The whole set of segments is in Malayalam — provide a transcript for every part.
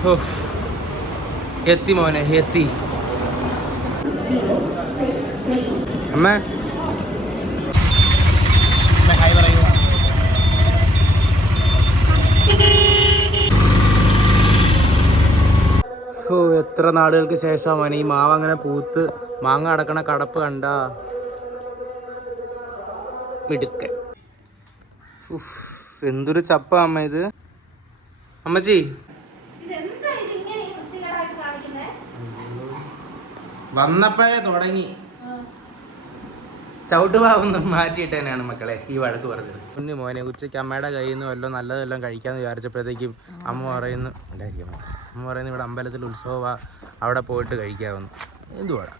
ഓ എത്തി മോനെ എത്തി. അമ്മ ഹായ് പറയുക. ഓ എത്ര നാളുകൾക്ക് ശേഷം മോനെ ഈ മാവ് അങ്ങനെ പൂത്ത് മാങ്ങ അടക്കണ കടപ്പ് കണ്ട മിടുക്കൻ. എന്തൊരു ചപ്പ അമ്മ ഇത്. അമ്മച്ചി വന്നപ്പോഴേ തുടങ്ങി. ചവിട്ടുപാവൊന്ന് മാറ്റിയിട്ട് തന്നെയാണ് മക്കളെ ഈ വഴക്ക് പറഞ്ഞത്. കുഞ്ഞു മോനെ ഉച്ചയ്ക്ക് അമ്മയുടെ കയ്യിൽ നിന്ന് വല്ലതും നല്ലതെല്ലാം കഴിക്കാമെന്ന് വിചാരിച്ചപ്പോഴത്തേക്കും അമ്മ പറയുന്നു ഇവിടെ അമ്പലത്തിൽ ഉത്സവമാണ്, അവിടെ പോയിട്ട് കഴിക്കാമെന്ന്. എന്തുവാടാ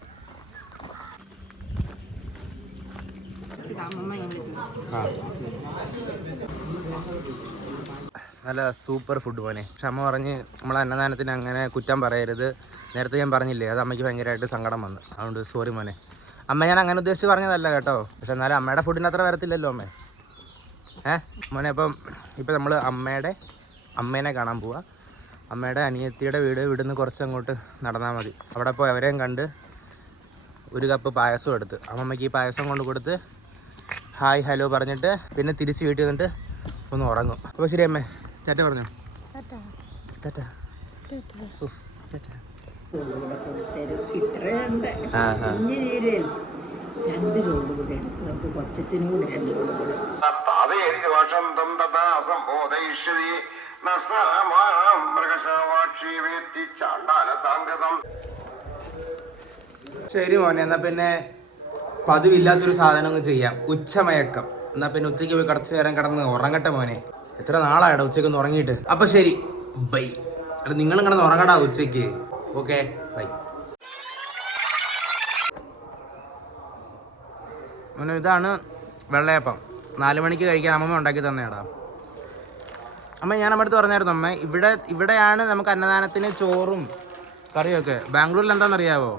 നല്ല സൂപ്പർ ഫുഡ് മോനെ. പക്ഷെ അമ്മ പറഞ്ഞ് നമ്മളെ അന്നദാനത്തിന് അങ്ങനെ കുറ്റം പറയരുത്. നേരത്തെ ഞാൻ പറഞ്ഞില്ലേ, അത് അമ്മയ്ക്ക് ഭയങ്കരമായിട്ട് സങ്കടം വന്നു. അതുകൊണ്ട് സോറി മോനെ. അമ്മ ഞാൻ അങ്ങനെ ഉദ്ദേശിച്ച് പറഞ്ഞതല്ല കേട്ടോ. പക്ഷെ എന്നാലും അമ്മയുടെ ഫുഡിന് അത്ര വരത്തില്ലല്ലോ അമ്മേ. മോനെ ഇപ്പം നമ്മൾ അമ്മേനെ കാണാൻ പോവാ. അമ്മയുടെ അനിയത്തിയുടെ വീടിന്ന് കുറച്ചങ്ങോട്ട് നടന്നാൽ മതി. അവിടെ പോയി അവരെയും കണ്ട് ഒരു കപ്പ് പായസം എടുത്ത് അമ്മമ്മയ്ക്ക് ഈ പായസം കൊണ്ട് കൊടുത്ത് ഹായ് ഹലോ പറഞ്ഞിട്ട് പിന്നെ തിരിച്ച് വീട്ടിൽ വന്നിട്ട് ഒന്ന് ഉറങ്ങും. അപ്പോൾ ശരി അമ്മേ, ടാറ്റ പറഞ്ഞോ. ശരി മോനെ, എന്നാ പിന്നെ പതിവില്ലാത്തൊരു സാധനം ഒന്ന് ചെയ്യാം. ഉച്ചമയക്കം. എന്നാ പിന്നെ ഉച്ചയ്ക്ക് പോയി കുറച്ച് നേരം കിടന്ന് ഉറങ്ങട്ടെ മോനെ. എത്ര നാളായിടാ ഉച്ചയ്ക്കൊന്ന് ഉറങ്ങിയിട്ട്. അപ്പൊ ശരി, ബൈ. അല്ല നിങ്ങളും കിടന്ന് ഉറങ്ങടാ ഉച്ചയ്ക്ക്. Okay bye. മോനെ ഇതാണ് വെള്ളയപ്പം. 4 മണിക്ക് കഴിക്കാൻ അമ്മമ്മ ഉണ്ടാക്കി തന്നേടാ. അമ്മ ഞാൻ നമ്മുടെ അടുത്ത് പറഞ്ഞായിരുന്നു അമ്മ, ഇവിടെയാണ് നമുക്ക് അന്നദാനത്തിന് ചോറും കറിയൊക്കെ. ബാംഗ്ലൂരിൽ എന്താണെന്നറിയാവോ?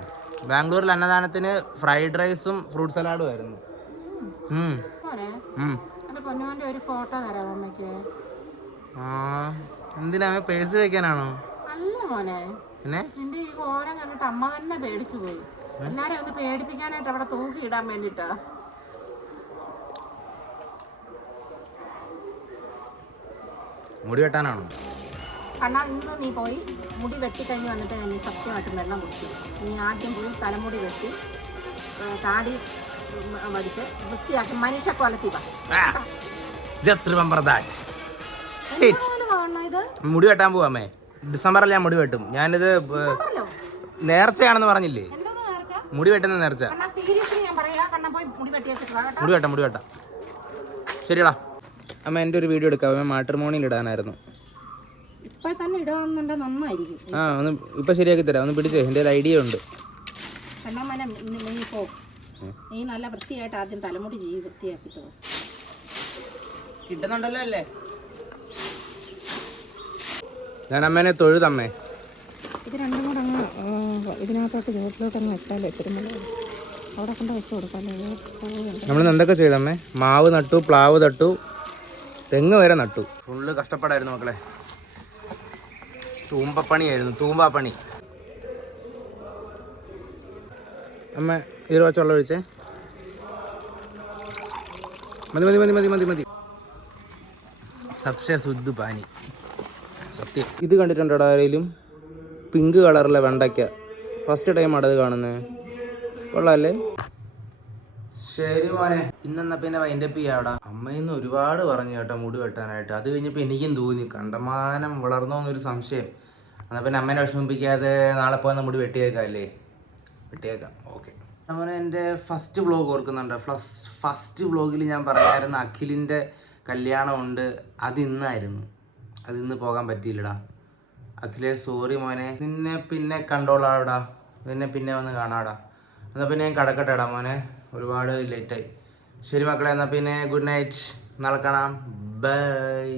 ബാംഗ്ലൂരിൽ അന്നദാനത്തിന് ഫ്രൈഡ് റൈസും ഫ്രൂട്ട് സലാഡും ആയിരുന്നു. എന്തിനാ പേഴ്സ് വെക്കാനാണോ? അല്ല മോനെ, പിന്നെ നിന്റെ ഈ ഓരം കണ്ടിട്ട് അമ്മ തന്നെ പേടിച്ചു പോയി. എല്ലാരെയും ഒന്ന് പേടിപ്പിക്കാനായിട്ട് അവിടെ തൂക്കി ഇടാൻ വേണ്ടിട്ടാ. മുടി വെട്ടാനാണോ? കണ്ണാ ഇന്ന് നീ പോയി മുടി വെട്ടിക്കഴിഞ്ഞ് വന്നിട്ട് നീ സത്യമായിട്ടും വെള്ളം കുടിച്ചു. നീ ആദ്യം പോയി തലമുടി വെട്ടി താടി വടിച്ച് വൃത്തിയാക്കി മനുഷ്യ കൊലത്തി മുടി വെട്ടാൻ പോവാമേ. ഡിസംബറിൽ ഞാൻ മുടി വെട്ടും. ഞാനിത് നേർച്ചയാണെന്ന് പറഞ്ഞില്ലേ? മുടി വെട്ടുന്ന നേർച്ച. മുടി വെട്ടാം. ശരിയടാ അമ്മ, എൻ്റെ ഒരു വീഡിയോ എടുക്കാം. മാട്രിമോണിയിൽ ഇടാനായിരുന്നു. ഒന്ന് ഇപ്പൊ ശരിയാക്കി തരാം. ഒന്ന് പിടിച്ചേ, എൻ്റെ ഒരു ഐഡിയ ഉണ്ട്. നീ നല്ല വൃത്തിയായിട്ട് ആദ്യം തലമുടി വൃത്തിയാക്കിട്ടോ. കിട്ടുന്നുണ്ടല്ലോ അല്ലേ? ഞാൻ അമ്മേനെ തൊഴുതമ്മേ. ഇത് രണ്ടും കൂടെ അങ്ങ് ഇതിനകത്തോട്ട് ചോട്ടിലോട്ട് അങ്ങ് വെച്ചാലേ തിരുമല അവിടെ കൊണ്ട് വെച്ച് കൊടുക്കാമല്ലോ. നമ്മൾ എന്തൊക്കെ ചെയ്തമ്മേ? മാവ് നട്ടു, പ്ലാവ് നട്ടു, തെങ്ങ് വരെ നട്ടു. ഫുള്ള് കഷ്ടപ്പാടായിരുന്നു മക്കളെ. തൂമ്പാപ്പണി. അമ്മ ഇത് വെച്ച് വെള്ളം ഒഴിച്ചേ. മതി. സബ്സെ ശുദ്ധ പാനി. സത്യം. ഇത് കണ്ടിട്ടുണ്ടോ ആരെങ്കിലും? പിങ്ക് കളറിലെ വെണ്ടയ്ക്ക. ഫസ്റ്റ് ടൈമാണ് അത് കാണുന്നത്. കൊള്ളാല്ലേ? ശരി മോനെ, ഇന്നെന്നാ പിന്നെ വൈൻഡപ്പ് ചെയ്യാടാ. അമ്മയിന്ന് ഒരുപാട് പറഞ്ഞു കേട്ടോ മുടി വെട്ടാനായിട്ട്. അത് കഴിഞ്ഞപ്പോൾ എനിക്കും തോന്നി കണ്ടമാനം വളർന്നോന്നൊരു സംശയം. എന്നാൽ പിന്നെ അമ്മേനെ വിഷമിപ്പിക്കാതെ നാളെ പോയി മുടി വെട്ടിയേക്കാം. ഓക്കെ. അങ്ങനെ എൻ്റെ ഫസ്റ്റ് വ്ളോഗ് ഓർക്കുന്നുണ്ട്. ഫസ്റ്റ് വ്ളോഗിൽ ഞാൻ പറയായിരുന്നു അഖിലിൻ്റെ കല്യാണമുണ്ട്. അതിന്ന് പോകാൻ പറ്റിയില്ലടാ. അഖിലേ സോറി മോനെ. നിന്നെ പിന്നെ കണ്ടോളാടാ. നിന്നെ പിന്നെ വന്ന് കാണാടാ. എന്നാൽ പിന്നെ ഞാൻ കിടക്കട്ടെടാ മോനെ, ഒരുപാട് ലേറ്റായി. ശരി മക്കളെ, എന്നാൽ പിന്നെ ഗുഡ് നൈറ്റ്. നാളെ കാണാം. ബൈ.